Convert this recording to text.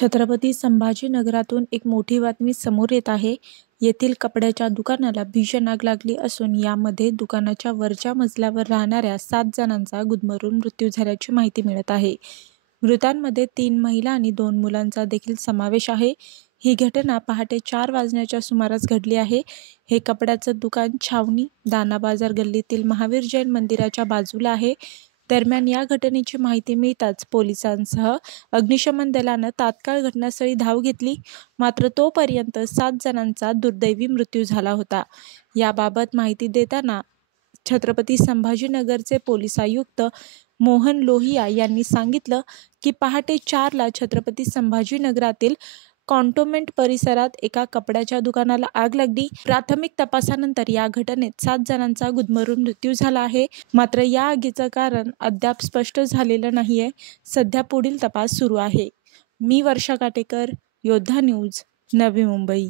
छत्रपती संभाजीनगरातून एक मोठी बातमी समोर येत आहे. येथील कपड्याच्या दुकानाला भीषण आग लागली असून यामध्ये दुकानाच्या वरच्या मजल्यावर राहणाऱ्या 7 जणांचा गुदमरून मृत्यू झाल्याची माहिती मिळत आहे. मृतांमध्ये 3 महिला आणि 2 मुलांचा देखील समावेश आहे. ही घटना पहाटे 4 वाजण्याच्या सुमारास घडली आहे. हे कपड्याचं दुकान छावणी दाना बाजार गल्लीतील महावीर जैन मंदिराच्या बाजूला आहे. दरम्यान या घटनेची माहिती मिळताच पोलिसांसह अग्निशमन दलानं तात्काळ घटनास्थळी धाव घेतली. मात्र तोपर्यंत 7 जणांचा दुर्दैवी मृत्यू झाला होता. याबाबत माहिती देताना छत्रपती संभाजीनगरचे पोलीस आयुक्त मोहन लोहिया यांनी सांगितलं की पहाटे 4ला छत्रपती संभाजीनगरातील कॅन्टोन्मेंट परिसरात एका कपड्याच्या दुकानाला आग लागली. प्राथमिक तपासानंतर या घटनेत 7 जणांचा गुदमरून मृत्यू झाला आहे. मात्र या आगीचं कारण अद्याप स्पष्ट झालेलं नाहीये. सध्या पुढील तपास सुरू आहे. मी वर्षा काटेकर, योद्धा न्यूज, नवी मुंबई.